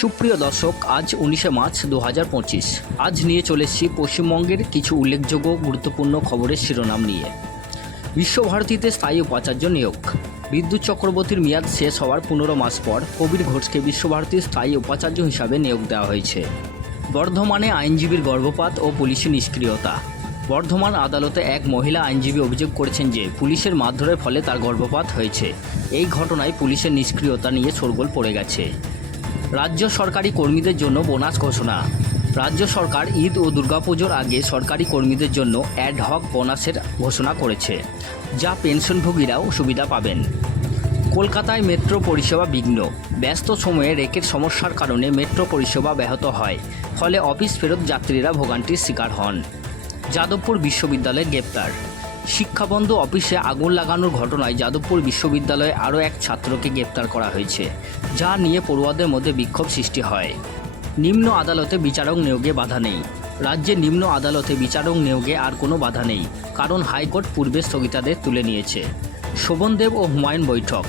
সুপ্রিয় দর্শক, আজ 19শে মার্চ 2025। আজ নিয়ে চলে এসেছি পশ্চিমবঙ্গের কিছু উল্লেখযোগ্য গুরুত্বপূর্ণ খবরের শিরোনাম নিয়ে। বিশ্বভারতীতে স্থায়ী উপাচার্য নিয়োগ। বিদ্যুৎ চক্রবর্তীর মেয়াদ শেষ হওয়ার 15 মাস পর কবির ঘোষকে বিশ্বভারতীর স্থায়ী উপাচার্য হিসাবে নিয়োগ দেওয়া হয়েছে। বর্ধমানে আইনজীবীর গর্ভপাত ও পুলিশি নিষ্ক্রিয়তা। বর্ধমান আদালতে এক মহিলা আইনজীবী অভিযোগ করেছেন যে পুলিশের মারধরের ফলে তার গর্ভপাত হয়েছে। এই ঘটনায় পুলিশের নিষ্ক্রিয়তা নিয়ে শোরগোল পড়ে গেছে। রাজ্য সরকারি কর্মীদের জন্য বোনাস ঘোষণা। রাজ্য সরকার ঈদ ও দুর্গাপুজোর আগে সরকারি কর্মীদের জন্য অ্যাডহক বোনাসের ঘোষণা করেছে, যা পেনশনভোগীরাও সুবিধা পাবেন। কলকাতায় মেট্রো পরিষেবা বিঘ্ন। ব্যস্ত সময়ে রেকের সমস্যার কারণে মেট্রো পরিষেবা ব্যাহত হয়, ফলে অফিস ফেরত যাত্রীরা ভোগান্তির শিকার হন। যাদবপুর বিশ্ববিদ্যালয়ে গ্রেপ্তার। শিক্ষাবন্ধু অফিসে আগুন লাগানোর ঘটনায় যাদবপুর বিশ্ববিদ্যালয়ে আরও এক ছাত্রকে গ্রেপ্তার করা হয়েছে, যা নিয়ে পড়ুয়াদের মধ্যে বিক্ষোভ সৃষ্টি হয়। নিম্ন আদালতে বিচারক নিয়োগে বাধা নেই। রাজ্যের নিম্ন আদালতে বিচারক নিয়োগে আর কোনো বাধা নেই, কারণ হাইকোর্ট পূর্বে স্থগিতাদেশ তুলে নিয়েছে। শোভনদেব ও হুমায়ুন বৈঠক।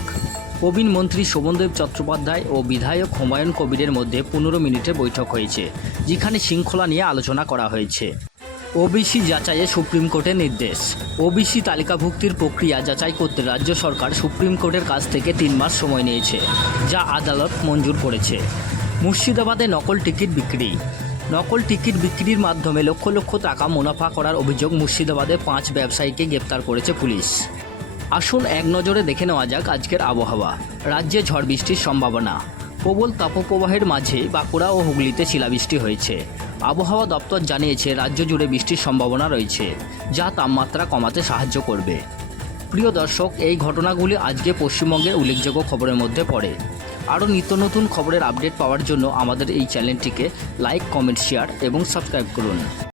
প্রবীণ মন্ত্রী শোভনদেব চট্টোপাধ্যায় ও বিধায়ক হুমায়ুন কবিরের মধ্যে 15 মিনিটের বৈঠক হয়েছে, যেখানে শৃঙ্খলা নিয়ে আলোচনা করা হয়েছে। ওবিসি যাচাইয়ে সুপ্রিম কোর্টের নির্দেশ। ওবিসি তালিকাভুক্তির প্রক্রিয়া যাচাই করতে রাজ্য সরকার সুপ্রিম কোর্টের কাছ থেকে 3 মাস সময় নিয়েছে, যা আদালত মঞ্জুর করেছে। মুর্শিদাবাদে নকল টিকিট বিক্রি। নকল টিকিট বিক্রির মাধ্যমে লক্ষ লক্ষ টাকা মুনাফা করার অভিযোগ মুর্শিদাবাদে 5 ব্যবসায়ীকে গ্রেপ্তার করেছে পুলিশ। আসুন এক নজরে দেখে নেওয়া যাক আজকের আবহাওয়া। রাজ্যে ঝড় বৃষ্টির সম্ভাবনা। প্রবল তাপপ্রবাহের মাঝে বাঁকুড়া ও হুগলিতে শিলাবৃষ্টি হয়েছে। আবহাওয়া দপ্তর জানিয়েছে রাজ্য জুড়ে বৃষ্টির সম্ভাবনা রয়েছে, যা তাপমাত্রা কমাতে সাহায্য করবে। প্রিয় দর্শক, এই ঘটনাগুলি আজকে পশ্চিমবঙ্গের উল্লেখযোগ্য খবরের মধ্যে পড়ে। আরও নিত্য নতুন খবরের আপডেট পাওয়ার জন্য আমাদের এই চ্যানেলটিকে লাইক, কমেন্ট, শেয়ার এবং সাবস্ক্রাইব করুন।